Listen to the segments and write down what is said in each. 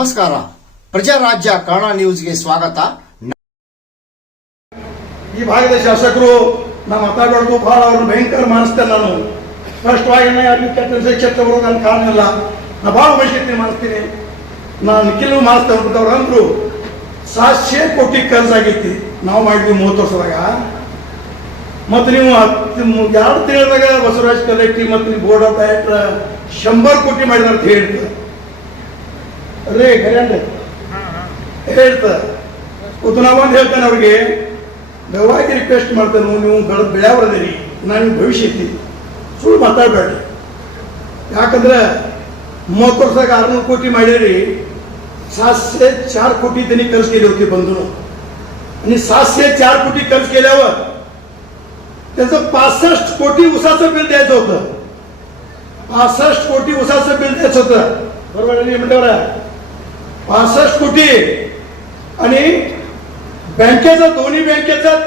ನಮಸ್ಕಾರ. ಪ್ರಜಾರಾಜ್ಯ ಕನ್ನಡ ನ್ಯೂಸ್ಗೆ ಸ್ವಾಗತ. ಈ ಭಾಗದ ಶಾಸಕರು ನಮ್ಮ ಮಾತಾಡೋದು ಬಹಳ ಅವ್ರನ್ನ ಭಯಂಕರ ಮಾಡಿಸ್ತೇನೆ ನಾನು ಸ್ಪಷ್ಟವಾಗಿ ಕ್ಷೇತ್ರ ಬರೋದು ನನ್ನ ಕಾರಣ ಇಲ್ಲ. ನಾ ಭಾಳ ವೈಶಕ್ತಿ ಮಾಡಿಸ್ತೀನಿ ನಾನು ನಿಖಿಲ್ ಮಾಡಿಸ್ತೇವೆ ಹೋಗ್ಬಿಟ್ಟವ್ರು ಅಂದ್ರು ಸಾತಶೇ ಕೋಟಿ ಖರ್ಚಾಗೈತಿ ನಾವು ಮಾಡಿದ್ವಿ ಮೂವತ್ತು ವರ್ಷದಾಗ. ಮತ್ತು ನೀವು ಹತ್ತು ಎರಡು ತಿಂಗಳದಾಗ ಬಸವರಾಜ್ ಕಲೆಕ್ಟಿ ಮತ್ತು ನೀವು ಬೋರ್ಡ್ ಆಫ್ ಡೈರೆಕ್ಟರ್ ಶಂಬರ್ ಕೋಟಿ ಮಾಡಿದಾರೆ ಅಂತ ರೇ ಕರೆಯಂಡ ಹೇಳ್ತಾರೆ ಮತ್ತು ನಾವೊಂದು ಹೇಳ್ತೇನೆ ಅವ್ರಿಗೆ ದಯವಾಗಿ ರಿಕ್ವೆಸ್ಟ್ ಮಾಡ್ತೇನೆ ನೀವು ಬೆಳ ಬೆಳೆಯವರದಿರಿ ನಾನು ನಿಮ್ಗೆ ಭವಿಷ್ಯ ಐತಿ ಸುಳ್ಳು ಮಾತಾಡಬೇಡ್ರಿ ಯಾಕಂದ್ರೆ ಮೂವತ್ತು ವರ್ಷದಾಗ ಆರ್ನೂರು ಕೋಟಿ ಮಾಡಿರಿ सातशे चार कोटी त्यांनी खर्च केले होते बंधून आणि सातशे चार कोटी खर्च केल्यावर त्याचं पासष्ट कोटी उसाचं बिल द्यायचं होतं पासष्ट कोटी उसाचं बिल द्यायचं होतं बरोबर आहे म्हणल्यावर पासष्ट कोटी आणि बँकेचं दोन्ही बँकेचं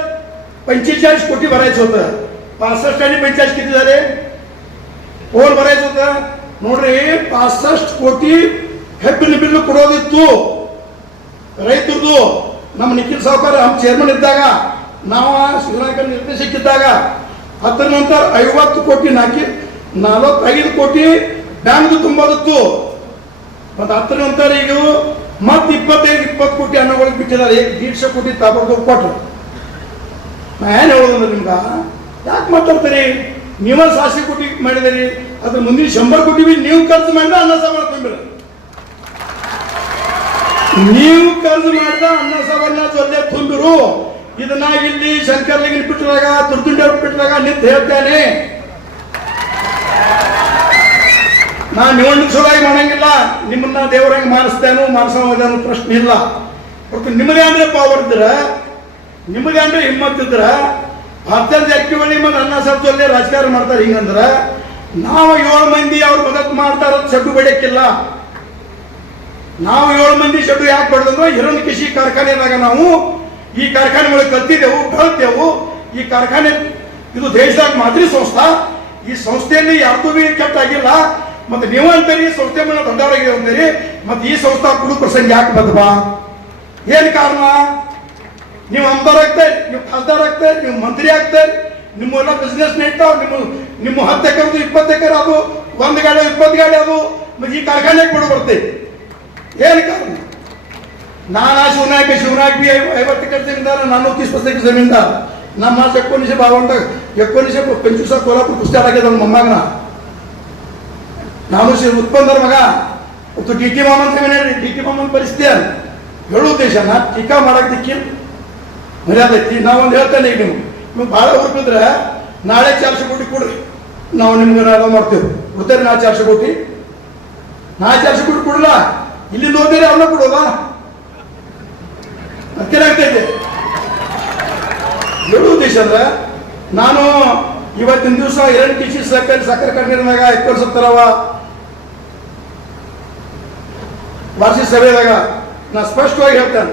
पंचेचाळीस कोटी भरायचं होतं पासष्ट आणि पंचेचाळीस किती झाले कोण ಭರಾಯ್ತು ಅಂತ ನೋಡ್ರಿ ಪಾಸಷ್ಟ್ ಕೋಟಿ ಹೆಬ್ಬಿನ ಬಿಲ್ಲು ಕೊಡೋದಿತ್ತು ರೈತರದು ನಮ್ಮ ನಿಖಿಲ್ ಸಾವುಕಾರ ನಮ್ಮ ಚೇರ್ಮನ್ ಇದ್ದಾಗ ನಾವು ಶಿವನಾಯಕ ನಿರ್ದೇಶಕ ಇದ್ದಾಗ ಅದರ ನಂತರ ಐವತ್ತು ಕೋಟಿ ನಾಲ್ಕಿ ನಲವತ್ತೈದು ಕೋಟಿ ಬ್ಯಾಂಕ್ ತುಂಬೋದಿತ್ತು ಮತ್ತು ಹತ್ತು ನಂತರ ಈಗ ಮತ್ತೆ ಇಪ್ಪತ್ತೈದು, ಇಪ್ಪತ್ತು ಕೋಟಿ ಅನ್ನಗಳಿಗೆ ಬಿಟ್ಟಿದ್ದಾರೆ. ಈಗ ಕೋಟಿ ತಗೊಂಡು ಕೊಟ್ಟರು ನಾ ಏನು ಹೇಳೋದಂದ್ರೆ ನಿಮ್ಗೆ? ಯಾಕೆ ಮಾತಾಡ್ತೀರಿ? ನೀವ ಸಾಸಿ ಕೋಟಿ ಮಾಡಿದಿರಿ. ಅದ್ರ ಮುಂದಿನ ಶಂಬರ್ ಕೋಟಿ ಬಿ ನೀವು ಖರ್ಚು ಮಾಡಿದ ಅನ್ನ ಸಾಮಾನು ತುಂಬಿರ ನೀವು ಖರ್ಚು ಮಾಡಿದ ಅನ್ನ ಸಾಮಾನ ಜೊತೆ ತುಂಬಿರು. ಇದನ್ನ ಇಲ್ಲಿ ಶಂಕರ್ಲಿಂಗ ಬಿಟ್ಟಾಗ ದುರ್ದುಂಡ ಬಿಟ್ಟಾಗ ನಿಂತು ಹೇಳ್ತೇನೆ. ನಾ ನಿಮ್ಮನ್ನು ಸಲುವಾಗಿ ಮಾಡಂಗಿಲ್ಲ, ನಿಮ್ಮನ್ನ ದೇವರಂಗೆ ಮಾಡಿಸ್ತೇನೋ ಮಾಡಿಸೋದೇನೋ ಪ್ರಶ್ನೆ ಇಲ್ಲ. ಮತ್ತು ನಿಮ್ಮದೇ ಅಂದ್ರೆ ಪವರ್ ಇದ್ರೆ, ನಿಮ್ಮದೇ ಅಂದ್ರೆ ಹಿಮ್ಮತ್ತಿದ್ರ ಹತ್ತನೇ ಜಾರಕಿಹೊಳಿ ಮತ್ತು ಅನ್ನ ಸಾಹೇಬ್ ರಾಜಕಾರಣ ಮಾಡ್ತಾರೆ. ಹಿಂಗಂದ್ರೆ ನಾವು ಏಳು ಮಂದಿ ಅವ್ರು ಮದತ್ ಮಾಡ್ತಾರ ಸಡ್ಡು ಬಡಿಯಕ್ಕಿಲ್ಲ ನಾವು ಏಳು ಮಂದಿ ಶೆಡ್ಡು ಯಾಕೆ ಬಡ್ದಂದ್ರೆ, ಹಿರಣ್ಯ ಕೃಷಿ ಕಾರ್ಖಾನೆದಾಗ ನಾವು ಈ ಕಾರ್ಖಾನೆ ಒಳಗೆ ಕಲ್ತಿದ್ದೆವು ಬೆಳೆದೆವು ಈ ಕಾರ್ಖಾನೆ ಇದು ದೇಶದಾಗ ಮಾದರಿ ಸಂಸ್ಥಾ. ಈ ಸಂಸ್ಥೆಯಲ್ಲಿ ಯಾರ್ದು ಬಿ ಕೆಟ್ಟಾಗಿಲ್ಲ ಮತ್ತೆ ನೀವು ಅಂತೀರಿ ಸಂಸ್ಥೆ ಮೇಲೆ ದೊಡ್ಡವರಾಗಿ ಅಂತೀರಿ ಮತ್ತೆ ಈ ಸಂಸ್ಥಾ ಕುಡು ಪ್ರಸಂಗ ಯಾಕೆ ಬಂದವಾ ಏನ್ ಕಾರಣ? ನೀವು ಅಂಬರ್ ಆಗ್ತಾರೆ ನೀವು ಖಾಸ್ದಾರ್ ಆಗ್ತಾರೆ ನೀವು ಮಂತ್ರಿ ಆಗ್ತಾರೆ ನಿಮ್ಮೆಲ್ಲ ಬಿಸ್ನೆಸ್ ನಡೀತಾವ ನಿಮ್ಮ ನಿಮ್ಮ ಹತ್ತು ಎಕರೆ ಇಪ್ಪತ್ತು ಎಕರೆ ಅದು, ಒಂದು ಗಾಡಿ ಇಪ್ಪತ್ತು ಗಾಡಿ ಅದು, ಮತ್ತೆ ಈ ಕಾರ್ಖಾನೆಗೆ ಕೊಡು ಬರ್ತೈತಿ ಏನ್ ಕಾರಣ? ನಾನಾ ಶಿವನಾಯಕ ಶಿವನಾಯಕ ಬಿ ಐವತ್ತು ಎಕರೆ ಜಮೀನ್ದಾರ ನಾನು ತೀಸ್ ಪರ್ಸೆಂಟ್ ಜಮೀನ್ದಾರ. ನಮ್ಮ ಮಾಸ ಎಕ್ಕೋನಿಶೆ ಬಾವಂಟ ಎಕ್ಕೋನಿಶೆ ಪಂಚು ಸಾವಿರ ಕೋಲಾಪುರ ಕುಸ್ತಿ ಆಗಿದೆ ನಮ್ಮ ಮೊಮ್ಮಗನ. ನಾನು ಶ್ರೀ ಉತ್ಪನ್ನರ ಮಗ. ಮತ್ತು ಟಿ ಟಿ ಮಾಮನ್ ಡಿ ಟಿ ಮಾಮನ್ ಪರಿಸ್ಥಿತಿ ಅಲ್ಲ ಹೇಳು ಉದ್ದೇಶ ನಾ ಟೀಕಾ ಮಾಡಕ್ ಮರ್ಯಾದೆ ಐತಿ. ನಾವೊಂದು ಹೇಳ್ತೇನೆ ಈಗ ನೀವು ನೀವು ಭಾಳ ಹುಡುಕಿದ್ರೆ ನಾಳೆ ಚಾರ್ಜ್ ಕೋಟಿ ಕೊಡ್ರಿ. ನಾವು ನಿಮ್ಗೆ ನಾವು ಮಾಡ್ತೇವೆ. ಕೊಡ್ತೇವೆ ನಾ ಚಾರ್ಜ್ ಕೋಟಿ ನಾ ಚಾರ್ಜ್ ಕೋಟಿ ಕೊಡಲ್ಲ. ಇಲ್ಲಿ ನೋಡಿದ್ರೆ ಅವನ್ನ ಕೊಡೋದಾ? ಆಗ್ತೈತೆ ಹೇಳು ಉದ್ದೇಶ ಅಂದ್ರೆ ನಾನು ಇವತ್ತಿನ ದಿವಸ ಎರಡು ಟಿ ಸಿ ಸಕ್ಕರೆ ಸಕ್ಕರೆ ಕಾರ್ಖಾನೆದಾಗ ಎಪ್ಪತ್ತರವ ವಾರ್ಷಿಕ ಸಭೆದಾಗ ನಾ ಸ್ಪಷ್ಟವಾಗಿ ಹೇಳ್ತೇನೆ.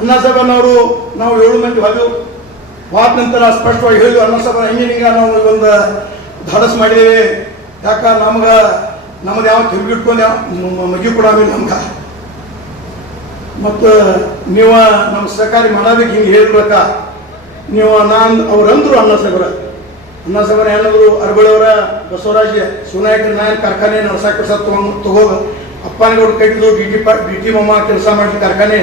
ಅಣ್ಣ ಸಾಬನವರು ನಾವು ಏಳು ಮಂದಿ ಹೋದೆವು. ಹೋದ ನಂತರ ಸ್ಪಷ್ಟವಾಗಿ ಹೇಳಿದ್ವು ಅಣ್ಣ ಸಾಬನ ಇಂಜಿನಿಯರಿಂಗ ನಾವು ಒಂದು ಧಾಡಸ್ ಮಾಡಿದ್ದೇವೆ ಯಾಕ ನಮ್ಗೆ, ನಮ್ದು ಯಾವ ತಿರುಗಿಟ್ಕೊಂಡು ಯಾವ ಮಗಿ ಕೂಡ ನಮ್ಗೆ. ಮತ್ತು ನೀವು ನಮ್ಮ ಸಹಕಾರಿ ಮಾಡಬೇಕು ಹಿಂಗೆ ಹೇಳಿದ್ರಕ್ಕ, ನೀವು ನಾನು ಅವ್ರಂದ್ರು ಅಣ್ಣ ಸಾಗರ ಅಣ್ಣ ಸಾಗರ ಏನಾದ್ರು ಅರಬಳವರ ಬಸವರಾಜ ಸುನಾಯಕ ನಾಯನ್ ಕಾರ್ಖಾನೆ ನಡ್ಸಾಕ ತಗೊಂಡು ತಗೋದು ಅಪ್ಪನಗೌಡ ಕಟ್ಟಿದ್ದು ಡಿ ಟಿ ಪಾ, ಡಿ ಟಿ ಮಮ್ಮ ಕೆಲಸ ಮಾಡಿದ ಕಾರ್ಖಾನೆ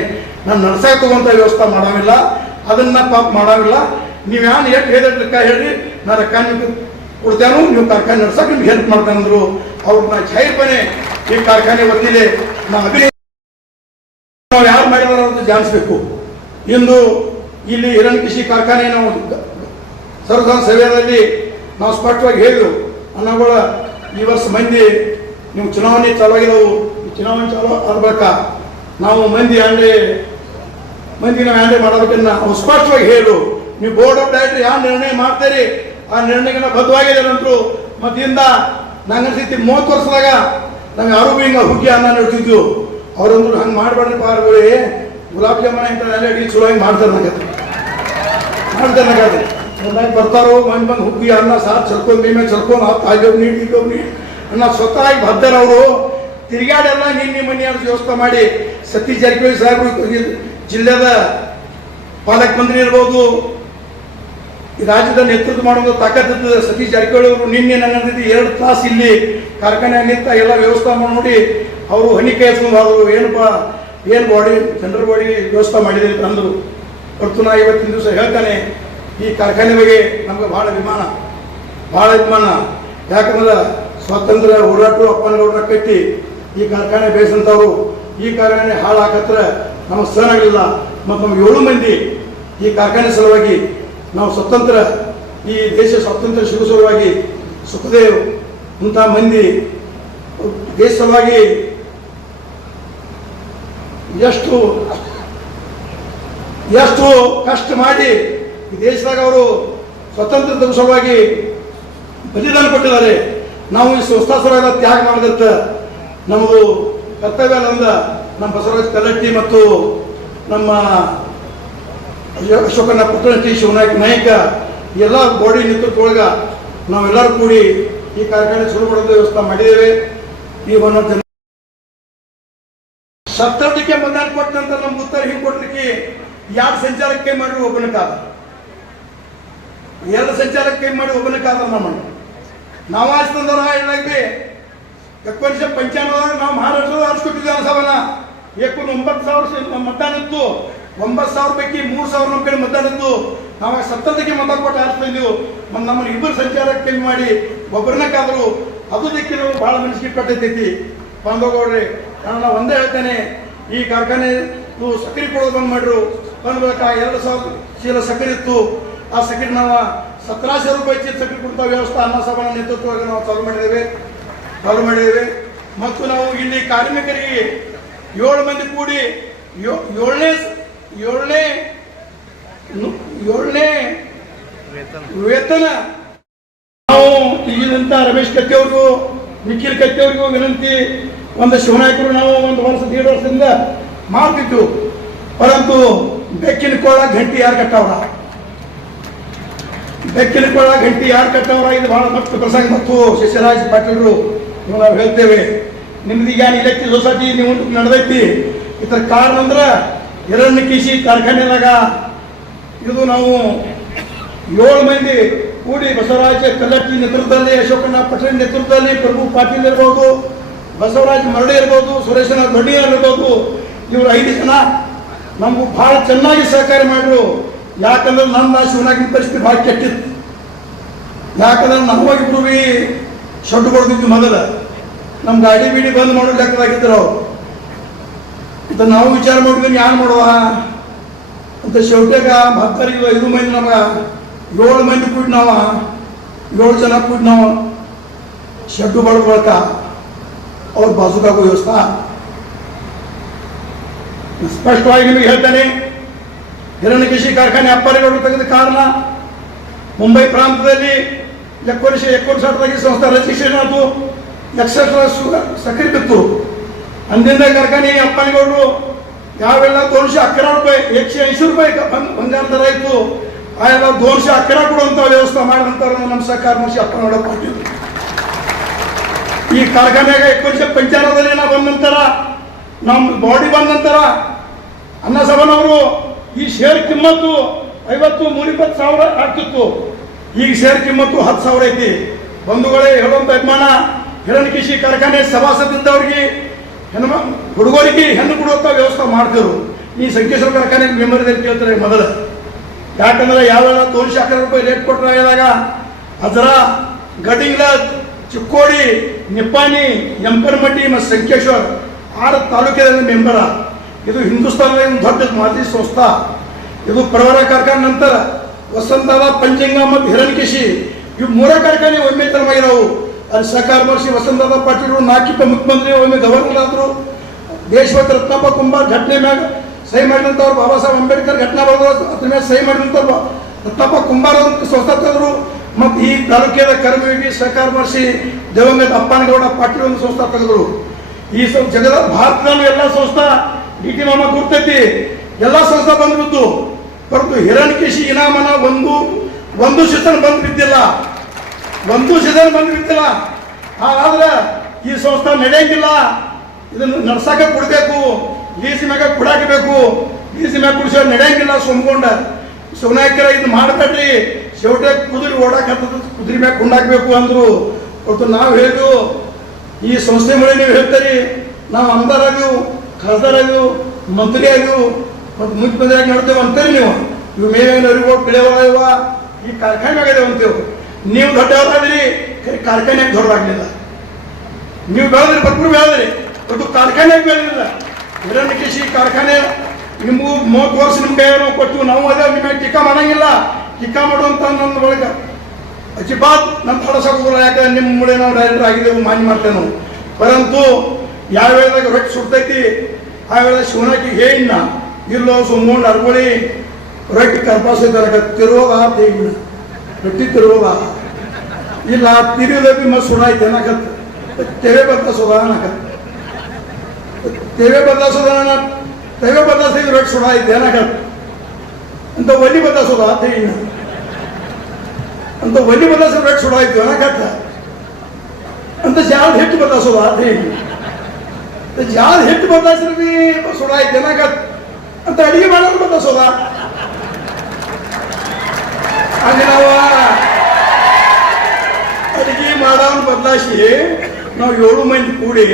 ನಾನು ನಡ್ಸಾಕ ತಗೋಂಥ ವ್ಯವಸ್ಥೆ ಮಾಡಾವಿಲ್ಲ. ಅದನ್ನ ಪಾಪ ಮಾಡಾವಿಲ್ಲ. ನೀವು ಯಾನ್ ಎಷ್ಟು ಹೇಳಿದ ಲೆಕ್ಕ ಹೇಳ್ರಿ. ನಾ ರೊಕ್ಕ ನಿಮ್ಗೆ ಕೊಡ್ತೇನು, ನೀವು ಕಾರ್ಖಾನೆ ನಡ್ಸಕ್ಕೆ ನಿಮ್ಗೆ ಹೆಲ್ಪ್ ಮಾಡ್ತಾನಂದ್ರು. ನಾ ಜಾಹಿರ್ಪನೆ ಈ ಕಾರ್ಖಾನೆ ಬರ್ತಿದೆ ನಾ ಅಭಿನಯ ನಾವು ಯಾರು ಮಾಡಿದಾರ ಅಂತ ಜಾನಿಸ್ಬೇಕು. ಇಂದು ಇಲ್ಲಿ ಹಿರಣ್ ಕೃಷಿ ಕಾರ್ಖಾನೆ ನಾವು ಸರ್ವಸಾಧಾರಣ ಸಭೆಯಲ್ಲಿ ನಾವು ಸ್ಪಷ್ಟವಾಗಿ ಹೇಳಿದ್ರು ಅನ್ನಗಳ ಈ ವರ್ಷ ಮಂದಿ ನೀವು ಚುನಾವಣೆ ಚಾಲು ಈ ಚುನಾವಣೆ ಚಾಲು ಆಗ್ಬೇಕ? ನಾವು ಮಂದಿ ಹ್ಯಾಂಡೆ, ಮಂದಿ ನಾವು ಹ್ಯಾಂಡೆ ಮಾಡೋದಕ್ಕೆ ನಾವು ಸ್ಪಷ್ಟವಾಗಿ ಹೇಳು ನೀವು ಬೋರ್ಡ್ ಆಫ್ ಡೈರೆಕ್ಟರ್ ಯಾವ ನಿರ್ಣಯ ಮಾಡ್ತೀರಿ? ಆ ನಿರ್ಣಯಕ್ಕೆ ಬದ್ಧವಾಗಿದೆ ನಂತರು ಮತ್ತಿಂದ ನಂಗೆ ಅನಿಸ್ತಿ ಮೂವತ್ತು ವರ್ಷದಾಗ ನಂಗೆ ಯಾರು ಹಿಂಗೆ ಹಿಂಗ ಹುಗ್ಗಿ ಅನ್ನ ನೀಡ್ತಿದ್ವು ಅವ್ರಂದ್ರು ಹಂಗೆ ಮಾಡಬೇಡ್ರಿ ಪಾರ್ಗಳು ಗುಲಾಬ್ ಜಾಮೂನ್ ಇಂಥದ್ದೆಲ್ಲ ಅಡಿಗೆ ಹಿಂಗೆ ಮಾಡ್ತಾರೆ ನಂಗೆ ಮಾಡ್ತಾರೆ ನನಗೆ ಒಂದಾಗಿ ಬರ್ತಾರೋ ಮಂದಿ ಬಂದು ಹುಗ್ಗಿ ಅನ್ನ ಸಾರು ಚಲ್ಕೊಂಡು ಮೇಲೆ ಚಲ್ಕೊಂಡು ಹತ್ತು ಆಗಿ ನೀಡಿ ನೀಡಿ ಅನ್ನ ಸ್ವತಃ ಅವರು ತಿರುಗಾಡೆಲ್ಲ ನಿನ್ನೆ ಅಂತ ವ್ಯವಸ್ಥೆ ಮಾಡಿ. ಸತೀಶ್ ಜಾರಕಿಹೊಳಿ ಸಾಹೇಬರು ಜಿಲ್ಲೆದ ಪಾಲಕ ಮಂತ್ರಿ ಇರ್ಬೋದು ರಾಜ್ಯದ ನೇತೃತ್ವ ಮಾಡುವ ತಾಕತ್ತಿದ್ದ ಸತೀಶ್ ಜಾರಕಿಹೊಳಿ ಅವರು ನಿನ್ನೆ ನನ್ನ ಎರಡು ತಾಸು ಇಲ್ಲಿ ಕಾರ್ಖಾನೆ ನಿಂತ ಎಲ್ಲ ವ್ಯವಸ್ಥೆ ಮಾಡಿ ನೋಡಿ, ಅವರು ಹನಿಕೆ ಹಚ್ಕೊಂಡು ಅವರು ಏನಪ್ಪ, ಏನು ಬಾಡಿ, ಜನರಲ್ ಬಾಡಿ ವ್ಯವಸ್ಥೆ ಮಾಡಿದೆ ಅಂದರು. ಹೊರತು ನಾ ಇವತ್ತಿನ ದಿವಸ ಹೇಳ್ತಾನೆ. ಈ ಕಾರ್ಖಾನೆ ಬಗ್ಗೆ ನಮ್ಗೆ ಭಾಳ ಅಭಿಮಾನ ಭಾಳ ಅಭಿಮಾನ. ಯಾಕಂದ್ರೆ ಸ್ವಾತಂತ್ರ್ಯ ಹೋರಾಟ ಅಪ್ಪನಗೌಡರ ಕಟ್ಟಿ ಈ ಕಾರ್ಖಾನೆ ಬೇಯಿಸಂಥವ್ರು ಈ ಕಾರ್ಖಾನೆ ಹಾಳಾಕತ್ರ ನಮಗೆ ಸಹನಾಗಲಿಲ್ಲ ಮತ್ತು ನಮ್ಮ ಏಳು ಮಂದಿ ಈ ಕಾರ್ಖಾನೆ ಸಲುವಾಗಿ ನಾವು ಸ್ವತಂತ್ರ, ಈ ದೇಶ ಸ್ವಾತಂತ್ರ್ಯ ಸಿಗೋ ಸಲುವಾಗಿ ಸುಖದೇವ್ ಇಂಥ ಮಂದಿ ದೇಶ ಸಲುವಾಗಿ ಎಷ್ಟು ಎಷ್ಟು ಕಷ್ಟ ಮಾಡಿ ಈ ದೇಶದಾಗ ಅವರು ಸ್ವತಂತ್ರದ ಸಲುವಾಗಿ ಬಲಿದಾನ ಕೊಟ್ಟಿದ್ದಾರೆ. ನಾವು ಈ ಸ್ವಸ್ಥಾಸರಾಗ ತ್ಯಾಗ ಮಾಡಿದಂತ ನಮ್ಮದು ಕರ್ತವ್ಯ ಅಲ್ಲ ನಮ್ಮ ಬಸವರಾಜ್ ಕಲ್ಲಟ್ಟಿ ಮತ್ತು ನಮ್ಮ ಅಶೋಕನ ಪುತ್ರಿ ಶಿವನಾಯಕ ನಾಯಕ ಎಲ್ಲ ಬಾಡಿ ನೇತೃತ್ವದೊಳಗ ನಾವೆಲ್ಲರೂ ಕೂಡಿ ಈ ಕಾರ್ಖಾನೆ ಶುರು ಮಾಡೋದು ವ್ಯವಸ್ಥೆ ಮಾಡಿದ್ದೇವೆ. ಈ ಒಂದು ಜನ ಮತದಾನ ಕೊಟ್ಟ ನಂತರ ನಮ್ಮ ಉತ್ತರ ಹಿಂಗೆ ಕೊಡ್ಲಿಕ್ಕೆ ಯಾವ ಸಂಚಾರಕ್ಕೆ ಮಾಡಿ ಒಬ್ಬನ ಕಾದ ಎರಡು ಸಂಚಾರಕ್ಕೆ ಮಾಡಿ? ಒಬ್ಬನ ಕಾದ ನಮ್ಮ ನಾವು ಆಸ್ತಂದರ ಏನಾಗ್ಲಿ ಎಕ್ಕೊನಿಷ ಪಂಚಾಯತ್ದಾಗ ನಾವು ಮಹಾರಾಷ್ಟ್ರದ ಆರಿಸ್ಕೊಟ್ಟಿದ್ವಿ ಅನ್ಸವನ ಏಕು ಒಂಬತ್ತು ಸಾವಿರ ಮತದಾನ ಇತ್ತು. ಒಂಬತ್ತು ಸಾವಿರ ಪೈಕಿ ಮೂರು ಸಾವಿರ ನಮ್ಮ ಕಡೆ ಮತದಾನ ಇತ್ತು. ನಾವು ಸತ್ತದಕ್ಕೆ ಮತ ಕೊಟ್ಟು ಆರಿಸ್ತಾ ಇದ್ದೀವಿ. ಮತ್ತು ನಮ್ಮನ್ನು ಇಬ್ಬರು ಸಂಚಾರಕ್ಕೆ ಮಾಡಿ? ಒಬ್ಬರನ್ನ ಕಾದರು ಅದು ನಾವು ಭಾಳ ಮನಸ್ಸಿಗೆ ಕಟ್ಟೈತಿ ಬಾಂಧವಗೌಡ್ರಿ ನಾನು ಒಂದೇ ಹೇಳ್ತೇನೆ, ಈ ಕಾರ್ಖಾನೆ ಸಕ್ಕರೆ ಕೊಡೋದು ಬಂದ್ ಮಾಡ್ರು. ಬಂದ್ ಬಳಿಕ ಎರಡು ಸಾವಿರ ಚೀಲ ಸಕ್ಕರೆ ಇತ್ತು. ಆ ಸೆಕೆಂಡ್ ನಾವು ಸತ್ರಾಶಿ ರೂಪಾಯಿ ಸೆಕೆಂಡ್ ಕೊಡ್ತಾ ವ್ಯವಸ್ಥೆ ಅನ್ನ ಸಭಾ ನೇತೃತ್ವವಾಗಿ ನಾವು ಚಾಲು ಮಾಡಿದ್ದೇವೆ ಚಾಲು ಮಾಡಿದ್ದೇವೆ. ಮತ್ತು ನಾವು ಇಲ್ಲಿ ಕಾರ್ಮಿಕರಿಗೆ ಏಳು ಮಂದಿ ಕೂಡಿ ಏಳನೇ ಏಳನೇ ಏಳನೇ ವೇತನ. ನಾವು ಈಗಿನಂತ ರಮೇಶ್ ಕತ್ತಿ ಅವ್ರಿಗೂ ನಿಖಿಲ್ ಕತ್ತಿ ವಿನಂತಿ ಒಂದು ಶಿವನಾಯಕರು ನಾವು ಒಂದು ವರ್ಷ, ದೇಡು ವರ್ಷದಿಂದ ಮಾಡ್ತಿದ್ದು ಪರಂತು ಬೆಕ್ಕಿನ ಕೋಳ, ಗಂಟಿ ಯಾರು ಕಟ್ಟವ್ರ? ಬೆಕ್ಕಿನ ಕೋಳ, ಗಂಟಿ, ಯಾರು ಕಟ್ಟವರ? ಇದು ಬಹಳ ಮತ್ತು ಪ್ರಸಂಗ. ಮತ್ತು ಶಶಿರಾಜ್ ಪಾಟೀಲ್ರು ನಾವು ಹೇಳ್ತೇವೆ, ನಿಮ್ದು ಈಗ ಇಲೆಕ್ಟ್ರಿಕ್ ಸೊಸೈಟಿ ನೀವು ನಡೆದೈತಿ. ಇದರ ಕಾರಣ ಅಂದ್ರೆ ಎರಡನೇ ಕಿಸಿ ಕಾರ್ಖಾನೆದಾಗ ಇದು ನಾವು ಏಳು ಮಂದಿ ಕೂಡಿ ಬಸವರಾಜ ಕಲ್ಲಟ್ಟಿ ನೇತೃತ್ವದಲ್ಲಿ, ಅಶೋಕಣ್ಣ ಪಟೇಲ್ ನೇತೃತ್ವದಲ್ಲಿ ಪ್ರಭು ಪಾಟೀಲ್ ಇರ್ಬೋದು, ಬಸವರಾಜ ಮರಳಿ ಇರ್ಬೋದು ಸುರೇಶನ ದೊಡ್ಡಿ ಇರ್ಬೋದು, ಇವರು ಐದು ಜನ. ನಮಗೂ ಭಾಳ ಚೆನ್ನಾಗಿ ಸಹಕಾರ ಮಾಡಿದ್ರು. ಯಾಕಂದ್ರೆ ನನ್ನ ಶಿವನಾಗಿನ ಪರಿಸ್ಥಿತಿ ಭಾಳ ಕೆಟ್ಟಿತ್ತು. ಯಾಕಂದ್ರೆ ನಮ್ಮವಾಗಿಬ್ರು ಬಿ ಶೆಡ್ ಕೊಡ್ತಿದ್ವಿ ಮೊದಲ. ನಮ್ಮ ಗಾಡಿ ಬೀಡಿ ಬಂದ್ ಮಾಡೋ ಲೆಕ್ಕದಾಗಿದ್ರು ಅವ್ರು. ಇದು ನಾವು ವಿಚಾರ ಮಾಡಿದ್ವಿ ಯಾರು ಮಾಡುವ? ಅಂತ ಶೆವಟ್ಯಾಗ ಭಕ್ತರಿಗೆ ಐದು ಮಂದಿ ನಮಗ, ಏಳು ಮಂದಿ ಕೂಡಿ ನಾವ, ಏಳು ಜನ ಕೂಡಿ ನಾವು ಶೆಡ್ಡು ಬಳ್ಕೊಳಕ ಅವ್ರ ಬಾಜುಕಾಗೋ ವ್ಯವಸ್ಥಾ. ಸ್ಪಷ್ಟವಾಗಿ ನಿಮಗೆ ಹೇಳ್ತೇನೆ ಹಿರಣ್ಯಕೃಷಿ ಕಾರ್ಖಾನೆ ಅಪ್ಪರಿಗಳು ತೆಗೆದ ಕಾರಣ ಮುಂಬೈ ಪ್ರಾಂತದಲ್ಲಿ ಎಕ್ಕೋನಿಶ ಎಕ್ಕೋನಿಸಾಟದಾಗಿ ಸಂಸ್ಥೆ ರಿಜಿಸ್ಟ್ರೇಷನ್ ಆಯಿತು ಎಕ್ಸೆಟ್ರಾ ಸಕ್ಕರೆ ಬಿತ್ತು ಅಂದಿಂದ ಕಾರ್ಖಾನೆ ಅಪ್ಪನಿಗೌಡರು ಯಾವೆಲ್ಲ ದೋನ್ಶೆ ಅಕ್ಕರ ರೂಪಾಯಿ एकशे ऐंशी ರೂಪಾಯಿ ಕ- ಬಂಗ್- ಬಂಗಾರ ದರ ಇತ್ತು ಆ ಎಲ್ಲ ದೋನ್ಶೆ ಅಕ್ಕರ ಕೊಡುವಂತ ವ್ಯವಸ್ಥೆ ಮಾಡಿದಂತ ನಮ್ಮ ಸರ್ಕಾರ ಮನುಷ್ಯ ಅಪ್ಪನಗೌಡ ಕೊಟ್ಟಿದ್ರು ಈ ಕಾರ್ಖಾನೆಗೆ ಎಕ್ಕೋನಿಶ ಪಂಚಾಯತದಲ್ಲಿ ನಾವು ಬಂದ ನಂತರ ನಮ್ಮ ಬಾಡಿ ಬಂದ ನಂತರ ಅನ್ನಸಭನವರು ಈ ಶೇರ್ ಕಿಮ್ಮತ್ತು ಐವತ್ತು, ಮೂರಿಪ್ಪತ್ತು ಸಾವಿರ ಆಗ್ತಿತ್ತು. ಈಗ ಶೇರ್ ಕಿಮ್ಮತ್ತು ಹತ್ತು ಸಾವಿರ ಐತಿ. ಬಂಧುಗಳೇ, ಹೇಳುವಂತ ಅಭಿಮಾನ ಹಿರಣ್ಕಿಶಿ ಕಾರ್ಖಾನೆ ಸಭಾಸದಿಂದವ್ರಿಗೆ ಹೆಣ್ಮ ಹುಡುಗರಿಗೆ ಹೆಣ್ಣು ಕೊಡುವಂತ ವ್ಯವಸ್ಥೆ ಮಾಡ್ತಿದ್ರು. ಈ ಸಂಕೇಶ್ವರ ಕಾರ್ಖಾನೆ ಮೆಮೊರಿದಲ್ಲಿ ಕೇಳ್ತಾರೆ ಮೊದಲು. ಯಾಕಂದ್ರೆ ಯಾವೆಲ್ಲ ತೋರಿಸಿ ಅಕರ ರೂಪಾಯಿ ರೇಟ್ ಕೊಟ್ಟರೆ ಹೇಳಿದಾಗ ಅದರ ಗಡಿಂಗ್ಲ ಚಿಕ್ಕೋಡಿ, ನಿಪ್ಪಾಣಿ ಎಂಪನಮಟ್ಟಿ ಮತ್ತು ಸಂಕೇಶ್ವರ್, ಆರು ತಾಲೂಕಿನ ಮೆಂಬರ ಇದು ಹಿಂದೂಸ್ತಾನದ ಒಂದು ದೊಡ್ಡ ಮಾತಿ ಸಂಸ್ಥಾ. ಇದು ಪ್ರವರ ಕಾರ್ಖಾನೆ ನಂತರ ವಸಂತದ ಪಂಚಂಗ ಮತ್ತು ಹಿರಣ್ಯಕೇಶಿ ಇವು ಮೂರ ಕಾರ್ಖಾನೆ ಒಮ್ಮೆ ತರವಾಗಿದಾವು ಅಲ್ಲಿ ಸಹಕಾರ ಮಹರ್ಷಿ ವಸಂತದ ಪಾಟೀಲ್ ನಾಕಿಪ್ಪ ಮುಖ್ಯಮಂತ್ರಿ, ಒಮ್ಮೆ ಗವರ್ನರ್ ಆದರು. ದೇಶವತ್ ರತ್ನಪ್ಪ ಕುಂಬಾರ್ ಘಟನೆ ಮ್ಯಾಗ ಸಹಿ ಮಾಡಿದಂಥವ್ರು ಬಾಬಾ ಸಾಹೇಬ್ ಅಂಬೇಡ್ಕರ್ ಘಟನಾ ಬರೆದ್ರು ಅದ್ರ ಮೇಲೆ ಸಹಿ ಮಾಡಿದಂಥವ್ರು ರತ್ನಪ್ಪ ಕುಂಬಾರ್ ಸಂಸ್ಥೆ ತೆಗೆದ್ರು ಮತ್ತು ಈ ತಾಲೂಕಿನ ಕರ್ಮಯೋಗಿ ಸಹಕಾರ ಮಹರ್ಷಿ ದೇವಂಗತ ಅಪ್ಪನಗೌಡ ಪಾಟೀಲ್ ಒಂದು ಸಂಸ್ಥೆ ತೆಗೆದರು ಈ ಜಗದ ಭಾರತದ ಎಲ್ಲ ಸಂಸ್ಥಾ ಟಿ ಮಾಮ ಗುರ್ತೈತಿ. ಎಲ್ಲ ಸಂಸ್ಥೆ ಬಂದ್ಬಿಟ್ಟು ಪರತು ಕಿಶಿ ಇನಾಮನ ಒಂದು ಒಂದು ಶಿಸ್ತನ ಬಂದ್ಬಿಟ್ಟಿಲ್ಲ. ಒಂದು ಸೀಸನ್ ಬಂದು ಬಿಟ್ಟಿಲ್ಲ ಹಾಗಾದ್ರೆ ಈ ಸಂಸ್ಥೆ ನಡೆಯಂಗಿಲ್ಲ. ಇದನ್ನು ನಡ್ಸಕ್ಕೆ ಕೊಡಬೇಕು. ಲೀಸಿ ಮ್ಯಾಗ ಕೊಡಾಕಬೇಕು. ಲೀಸಿ ಮ್ಯಾಗ ಕುಡಿಸೋ ನಡೆಯಂಗಿಲ್ಲ ಸುಮ್ಕೊಂಡ. ಸುಮ್ನಾಕಿರ ಇದು ಮಾಡಬೇಡ್ರಿ. ಶೆವಟೆ ಕುದುರೆ ಓಡಾಕ ಕುದುರೆ ಮ್ಯಾಗ ಕುಂಡಾಕ್ಬೇಕು ಅಂದ್ರು. ಒಟ್ಟು ನಾವು ಹೇಳಿದ್ವು, ಈ ಸಂಸ್ಥೆ ಮೇಲೆ ನೀವು ಹೇಳ್ತೀರಿ, ನಾವು ಆಮದಾರ ಅದೀವು ಖಾಸದಾರ ಅದೀವು ಮಂತ್ರಿ ಅದೀವು ಮತ್ತು ಮುಖ್ಯಮಂತ್ರಿಯಾಗಿ ನೋಡ್ತೇವೆ ಅಂತೀರಿ ನೀವು. ಇವು ಮೇವಿನವರಿಗೂ ಬೆಳೆಯುವ ಇವ ಈ ಕಾರ್ಖಾನೆ ಆಗಿದೆ ಅಂತೇವು. ನೀವು ದೊಡ್ಡವರಾದ್ರಿ ಕಾರ್ಖಾನೆ ದೊಡ್ಡದಾಗಲಿಲ್ಲ. ನೀವು ಬೆಳೆದ್ರಿ ಭರ್ಪೂರ್ ಬೆಳೆದ್ರಿ ಅದು ಕಾರ್ಖಾನೆಗೆ ಬೆಳೆದಿಲ್ಲ. ಹಿರಣ್ಯಕೇಶಿ ಕಾರ್ಖಾನೆ, ನಿಮಗೂ ಮೂವತ್ತು ವರ್ಷ ನಿಮ್ಗೆ ನಾವು ಕೊಟ್ಟು ನಾವು ಅದೇ ನಿಮಗೆ ಟೀಕಾ ಮಾಡಂಗಿಲ್ಲ. ಟೀಕಾ ಮಾಡುವಂತ ನನ್ನ ಬಳಗ. ಅಜಿಬಾತ್ ನಮ್ಮ ಹೊಡಸಾಗೋದಿಲ್ಲ ಯಾಕಂದ್ರೆ ನಿಮ್ಮ ಮೂಳೆ ನಾವು ಡೈರೆಕ್ಟರ್ ಆಗಿದ್ದೇವೆ ಮಾನ್ಯ ಮಾಡ್ತೇವೆ ನಾವು. ಪರಂತು ಯಾವ ವೇಳೆದಾಗ ರೊಟ್ಟಿ ಸುಡ್ತೈತಿ? ಆ ವೇಳೆ ಶಿವನಾಕಿ ಹೇಳಿನ ಇಲ್ಲೋ ಸುಮ್ಮೋಂಡ್ ಅರ್ಗೊಳಿ ರೊಟ್ಟಿ ಕರ್ಪಾಸಿದ್ದಾರ ತಿರುವಾಗ ದೇವಿನ ರೊಟ್ಟಿ ತಿರುವಾಗ ಇಲ್ಲ ತಿರುಗದಪ್ಪಿ ಮತ್ತೆ ಸುಡಾಯ್ತು ಏನಾಗತ್ತ ತೆವೆ ಬರ್ತಾ ಸುಧಾ ಅನ್ನಕತ್ತೆ. ತೆವೆ ಬರ್ತಾ ಸುಧಾ ತೆವೆ ಬರ್ತಾ ಸೇರಿ ರೊಟ್ಟಿ ಸುಡಾಯ್ತು ಏನಾಗತ್ತ ಅಂತ ಒಲಿ ಬರ್ತಾ ಸುಧಾ ದೇವಿನ ಅಂತ ಒಲಿ ಬರ್ತಾ ರೊಟ್ಟಿ ಸುಡಾಯ್ತು ಏನಾಗತ್ತ ಅಂತ ಜಾಲ್ ಹೆಚ್ಚು ಬರ್ತಾ ಸುಧಾ ದೇವಿ ಜಾದ ಹಿಟ್ಟು ಬರ್ತಾ ಸೇರಿ ಸುಡಾಯ್ತು ಏನಾಗತ್ತೆ ಅಂತ ಅಡಿಗೆ ಮಾಡೋದು ಬರ್ತಾ ಸುಧಾ ಹಾಗೆ ನಾವು ಅಡಿಗೆ ಮಾಡೋನ್ ಬದಲಾಯಿಸಿ ನಾವು ಏಳು ಮಂದಿ ಕೂಡಿ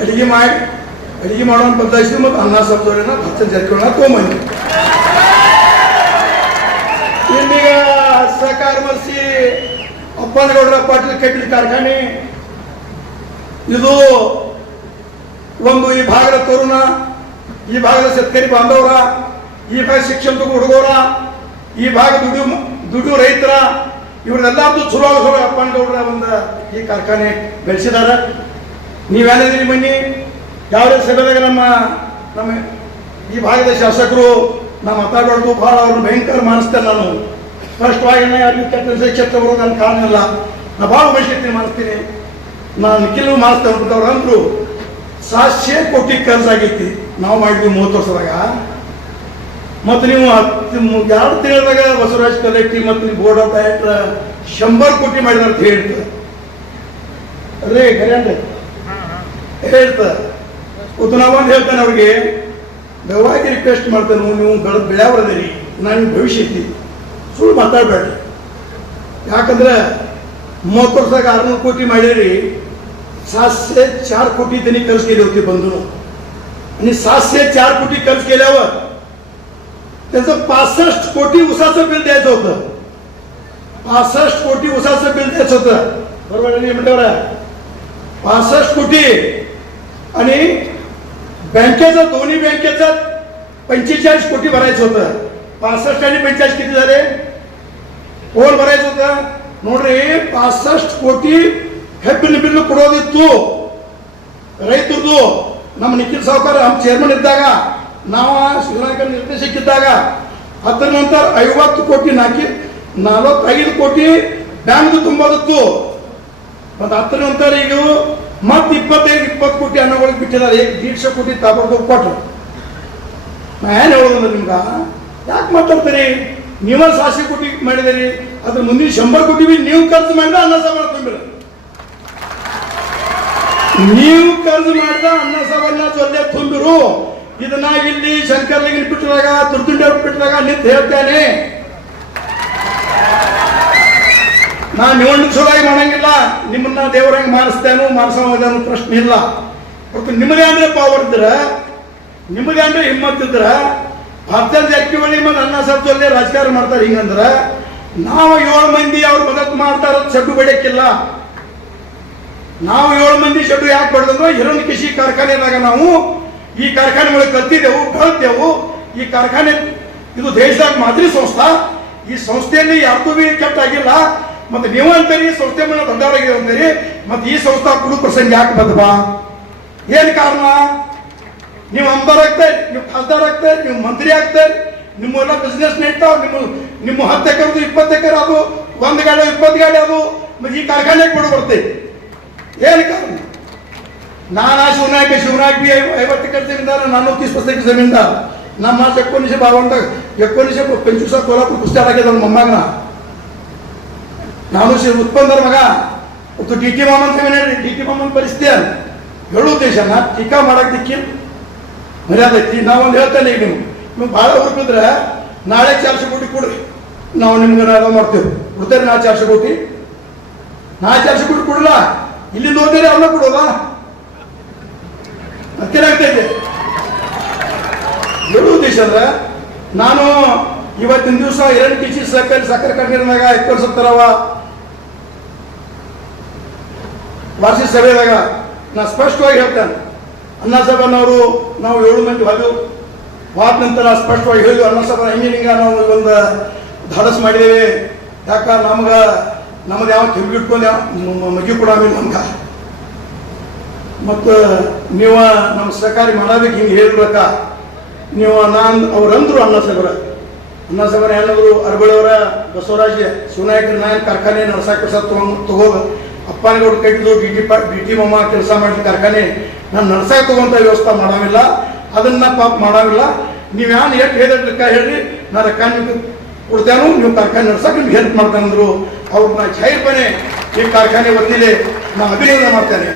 ಅಡಿಗೆ ಮಾಡಿ ಅಡಿಗೆ ಮಾಡೋನ್ ಬದಲಾಯಿಸಿ ಮತ್ತು ಅನ್ನ ಸಬ್ಜೋರಿನ ಭತ್ತ ಜರ್ಕೋಣ ತೊಗೊಂಬಂದಿ ಇಲ್ಲಿಗ ಸಹಕಾರ ಮರ್ಸಿ ಅಪ್ಪನಗೌಡರ ಪಾಟೀಲ್ ಕಬ್ಬಿಣ ಕಾರ್ಖಾನೆ ಇದು ಒಂದು ಈ ಭಾಗದ ತರುಣ, ಈ ಭಾಗದ ಸತ್ಕರಿ ಬಾಂಧವರ, ಈ ಭಾಗ ಶಿಕ್ಷಣ ಹುಡುಗೋರ ಈ ಭಾಗ ದುಡಿಯು ದುಡಿಯು ರೈತರ ಇವ್ರನ್ನೆಲ್ಲದ್ದು ಚಲೋ ಅಪ್ಪನಗೌಡರ ಒಂದು ಈ ಕಾರ್ಖಾನೆ ಬೆಳೆಸಿದಾರ. ನೀವೇನಿದ್ದೀರಿ ಬನ್ನಿ? ಯಾವುದೇ ಸಭೆದಾಗ ನಮ್ಮ ನಮ್ಮ ಈ ಭಾಗದ ಶಾಸಕರು, ನಮ್ಮ ಮಾತಾಡಬಾರ್ದು ಭಾಳ ಅವ್ರನ್ನ ಭಯಂಕರ ಮಾನಿಸ್ತೇನೆ ನಾನು. ಸ್ಪಷ್ಟವಾಗಿ ಯಾರು ಕೆಟ್ಟ ಕ್ಷೇತ್ರ ಬರೋದು ನನ್ನ ಕಾರಣ ಇಲ್ಲ ನಾ ಭಾಳ ಬಯಸಿರ್ತೀನಿ ಮಾನಿಸ್ತೀನಿ. ನಾನು ಕೆಲವು ಅಂದ್ಬಿಟ್ಟವ್ರು ಅಂದ್ರು ಸಾತಶೇ ಕೋಟಿ ಖರ್ಚಾಗೈತಿ ನಾವು ಮಾಡಿದ್ವಿ ಮೂವತ್ತು ವರ್ಷದಾಗ. ಮತ್ತು ನೀವು ಹತ್ತು ಎರಡು ತಿಂಗಳದಾಗ ಬಸವರಾಜ್ ಕಲೆಕ್ಟಿ ಮತ್ತು ನೀವು ಬೋರ್ಡ್ ಆಫ್ ಡೈರೆಕ್ಟರ್ ಶಂಬರ್ ಕೋಟಿ ಮಾಡಿದ ಅಂತ ಹೇಳ್ತ. ಅದೇ ಖರೆ ಅಂದ್ರೆ ಹೇಳ್ತಾರೆ ಮತ್ತು ಒಂದು ಹೇಳ್ತಾನೆ ಅವ್ರಿಗೆ, ದಯವಾಗಿ ರಿಕ್ವೆಸ್ಟ್ ಮಾಡ್ತೇನೆ, ನೀವು ಬೆಳೆದ ಬೆಳೆಯವರದಿರಿ. ನನ್ನ ಭವಿಷ್ಯ ಐತಿ. ಸುಳ್ಳು ಮಾತಾಡಬೇಡ್ರಿ. ಯಾಕಂದ್ರೆ महत्वाचं कारण कोटी मांडलेले सातशे चार कोटी त्यांनी कर्ज केले होते बंधून. आणि सातशे चार कोटी कर्ज केल्यावर त्याचं पासष्ट कोटी उसाचं बिल द्यायचं होतं. पासष्ट कोटी उसाचं बिल द्यायचं होतं. बरोबर म्हटलं पासष्ट कोटी. आणि बँकेचं दोन्ही बँकेचं पंचेचाळीस कोटी भरायचं होतं. पासष्ट आणि पंचेचाळीस किती झाले? पोल भरायचं होतं? ನೋಡ್ರಿ ಪಾಸಷ್ಟು ಕೋಟಿ ಹೆಬ್ಬಿನ ಬಿಲ್ಲು ಕೊಡೋದಿತ್ತು. ರೈತರದು ನಮ್ಮ ನಿಖಿಲ್ ಸಾವುಕಾರ, ನಮ್ಮ ಚೇರ್ಮನ್ ಇದ್ದಾಗ, ನಾವು ಶ್ರೀಲಂಕಾ ನಿರ್ದೇಶಕಿದ್ದಾಗ ಅದರ ನಂತರ ಐವತ್ತು ಕೋಟಿ ನಾಕಿ, ನಲವತ್ತೈದು ಕೋಟಿ ಬ್ಯಾಂಕ್ ತುಂಬೋದಿತ್ತು. ಮತ್ತು ಹತ್ತರ ನಂತರ ಈಗ ಮತ್ತೆ ಇಪ್ಪತ್ತೈದು, ಇಪ್ಪತ್ತು ಕೋಟಿ ಹಣಗಳಿಗೆ ಬಿಟ್ಟಿದ್ದಾರೆ. ದೀಕ್ಷ ಕೋಟಿ ತಾಬರ್ದು ಕೊಟ್ಟರು ನಾ ಏನು ಹೇಳೋದು ನಿಮ್ಗೆ? ಯಾಕೆ ಮಾತಾಡ್ತೀರಿ? ನೀವ ಸಾಸಿ ಕೋಟಿ ಮಾಡಿದಿರಿ, ಅದ್ರ ಮುಂದಿನ ಶಂಬರ್ ಕೋಟಿ ನೀವು ಖರ್ಚು ಮಾಡಿದ ಅನ್ನ ಸಾಂಬಾರ ತುಂಬಿಲ್ಲ ನೀವು ಖರ್ಚು ಮಾಡಿದ ಅನ್ನ ಸಾಮಾನ ಜೊತೆ ತುಂಬಿರು. ಇದನ್ನ ಇಲ್ಲಿ ಶಂಕರ್ಲಿಂಗ ಬಿಟ್ಟದಾಗ ದುರ್ದುಂಡ ಬಿಟ್ಟಾಗ ನಿಂತು ಹೇಳ್ತೇನೆ. ನಾ ನಿಮ್ಮನ್ನು ಸುಲಾಗಿ ಮಾಡಂಗಿಲ್ಲ, ನಿಮ್ಮನ್ನ ದೇವರಂಗೆ ಮಾಡಿಸ್ತೇನು ಮಾಡಿಸೋ ಅನ್ನೋ ಪ್ರಶ್ನೆ ಇಲ್ಲ. ಮತ್ತು ನಿಮಗೆ ಅಂದ್ರೆ ಪವರ್ ಇದ್ರ ನಿಮಗೆ ಅಂದ್ರೆ ಹಿಮ್ಮತ್ತಿದ್ರ ಭಾರತೀಯ ಜಾರಕಿಹೊಳಿ ಮತ್ತು ಅನ್ನ ಜೊಲ್ಲೆ ರಾಜಕಾರಣ ಮಾಡ್ತಾರೆ. ಹಿಂಗಂದ್ರ ನಾವು ಏಳು ಮಂದಿ ಅವ್ರು ಮದತ್ ಮಾಡ್ತಾರ ಶೆಡ್ಡು ಬಡಿಯಕ್ಕಿಲ್ಲ ನಾವು ಏಳು ಮಂದಿ ಶೆಡ್ಡು ಯಾಕೆ ಬಡ್ದಂದ್ರೆ ಹಿರಣ್ಯ ಕೃಷಿ ಕಾರ್ಖಾನೆದಾಗ ನಾವು ಈ ಕಾರ್ಖಾನೆ ಒಳಗೆ ಕಲ್ತಿದ್ದೆವು ಕಲ್ತೆವು ಈ ಕಾರ್ಖಾನೆ ಇದು ದೇಶದಾಗ ಮಾದರಿ ಸಂಸ್ಥಾ. ಈ ಸಂಸ್ಥೆಯಲ್ಲಿ ಯಾರಿಗೂ ಬಿ ಕೆಟ್ಟಾಗಿಲ್ಲ. ಮತ್ತೆ ನೀವು ಅಂತೀರಿ, ಸಂಸ್ಥೆ ಮೇಲೆ ದೊಡ್ಡವರಾಗಿದೆ ಅಂತೀರಿ. ಮತ್ತೆ ಈ ಸಂಸ್ಥಾ ಕುಡು ಪ್ರಸಂಗ ಯಾಕೆ ಬದ್ವಾ ಏನ್ ಕಾರಣ? ನೀವು ಅಂಬರ್ ಆಗ್ತಾ ನೀವು ಖಾಸ್ದಾರ್ ಆಗ್ತಾ ನೀವು ಮಂತ್ರಿ ಆಗ್ತಾ ಇರಿ ನಿಮ್ಮೆಲ್ಲ ಬಿಸ್ನೆಸ್ ನಡೀತಾವ ನಿಮ್ಮ ನಿಮ್ಮ ಹತ್ತು ಎಕರೆದು ಇಪ್ಪತ್ತು ಎಕರೆ ಅದು, ಒಂದು ಗಾಡಿ ಇಪ್ಪತ್ತು ಗಾಡಿ ಅದು, ಮತ್ತೆ ಈ ಕಾರ್ಖಾನೆ ಕೊಡು ಬರ್ತೈತಿ ಏನು ಕಾರಣ? ನಾನಾ ಶಿವನಾಯ್ಕ ಶಿವನಾಯ್ಕ ಬಿ ಐವತ್ತು ಎಕರೆ ಜಮೀನ್ದಾರ ನಾನು ತೀಸ್ ಪರ್ಸೆಂಟ್ ಜಮೀನ್ದಾರ ನಮ್ಮ ಎಕ್ಕೋನಿಷ ಬಾವಂತ ಪೆಂಚು ಪಂಚುಸ ಕೋಲಾಪುರ ಕುಸ್ತಾಡ ಆಗ್ಯದ ನಮ್ಮ ಮೊಮ್ಮಗನ. ನಾನು ಶ್ರೀ ಉತ್ಪನ್ನರ ಮಗ. ಮತ್ತು ಡಿ ಟಿ ಮಾಮನ್ ಜಮೀನ್ ಡಿ ಟಿ ಮಾಮನ್ ಪರಿಸ್ಥಿತಿ ಹೇಳು ದೇಶನ, ಟೀಕಾ ಮಾಡಕ್ಕೆ ದಿಕ್ಕಿ ಮರ್ಯಾದೆ ಐತಿ ನಾವೊಂದು ಹೇಳ್ತೇನೆ ಈಗ ನೀವು ನೀವು ಭಾಳ ಹುಡುಕಿದ್ರೆ ನಾಳೆ ಚಾರ್ಜ್ ಕೋಟಿ ಕೊಡ್ರಿ ನಾವು ನಿಮ್ಗೆ ನಾವು ಮಾಡ್ತೇವೆ. ಕೊಡ್ತೇವೆ ನಾ ಚಾರ್ಜ್ ಕೋಟಿ ನಾ ಚಾರ್ಜ್ ಕೋಟಿ ಕೊಡಲ್ಲ. ಇಲ್ಲಿ ನೋಡಿದ್ರೆ ಅವನ್ನ ಕೊಡೋಲ್ಲ ಅದಕ್ಕೇನಾಗ್ತೈತೆ ಎರಡು ಉದ್ದೇಶ ಅಂದ್ರೆ, ನಾನು ಇವತ್ತಿನ ದಿವಸ ಎರಡು ಟಿ ಸಿ ಸರ್ಕಾರಿ ಸಕ್ಕರೆ ಕಾರ್ಖಾನೆದಾಗ ಎಕ್ಕೊಳ್ಸತ್ತಾರವ ವಾರ್ಷಿಕ ಸಭೆದಾಗ ನಾ ಸ್ಪಷ್ಟವಾಗಿ ಹೇಳ್ತೇನೆ. ಅನ್ನ ಸಾಬನವರು ನಾವು ಏಳು ಮಂದಿ ಹೋದೆವು. ವಾದ ನಂತರ ಸ್ಪಷ್ಟವಾಗಿ ಹೇಳಿ ಅನ್ನ ಸಭಾ ಹೆಂಗಿನಿಂಗ ನಾವು ಒಂದು ಧಾಡಸ್ ಮಾಡಿದ್ದೇವೆ. ಯಾಕ? ನಮ್ಗೆ, ನಮ್ದು ಯಾವ ತಿರುಗಿಟ್ಕೊಂಡು ಯಾವ ಮಗಿ ಕೂಡ ನಮ್ಗೆ. ಮತ್ತು ನೀವು ನಮ್ಮ ಸಹಕಾರಿ ಮಾಡೋದಕ್ಕೆ ಹಿಂಗೆ ಹೇಳ್ಬೇಕ. ನೀವು ನಾನು, ಅವ್ರಂದ್ರು ಅನ್ನ ಸಾಗರ ಅನ್ನ ಸಾಗರ ಏನಂದ್ರು ಅರಬಳಿಯವರ ಬಸವರಾಜ ಶಿವನಾಯಕರ ನಾಯಕ ಕಾರ್ಖಾನೆ ನಡ್ಸಾಕ ತಗೊಂಡು ತಗೋದು ಅಪ್ಪನಿಗೌಡ ಕಟ್ಟಿದ್ದು ಡಿ ಟಿ ಡಿ ಟಿ ಮಮ್ಮ ಕೆಲಸ ಮಾಡಿ ಕಾರ್ಖಾನೆ ನಾನು ನಡ್ಸಾಕ ತಗೊಂತ ವ್ಯವಸ್ಥೆ ಮಾಡೋವಿಲ್ಲ. ಅದನ್ನ ಪಾಪ ಮಾಡೋವಿಲ್ಲ. ನೀವು ಯಾನ್ ಎಷ್ಟು ಹೇಳಿದ ಲೆಕ್ಕ ಹೇಳಿ ನಾನು ರೊಕ್ಕ ನಿಮ್ಗೆ ಕೊಡ್ತೇನು, ನೀವು ಕಾರ್ಖಾನೆ ನಡ್ಸಕ್ಕೆ ನಿಮ್ಗೆ ಹೆಲ್ಪ್ ಮಾಡ್ತಾನಂದ್ರು. ಅವ್ರನ್ನ ಜಾಹಿರ್ ಬನೆ ಈ ಕಾರ್ಖಾನೆ ವತಿಲಿ ನಾನು ಅಭಿನಂದನೆ ಮಾಡ್ತೇನೆ.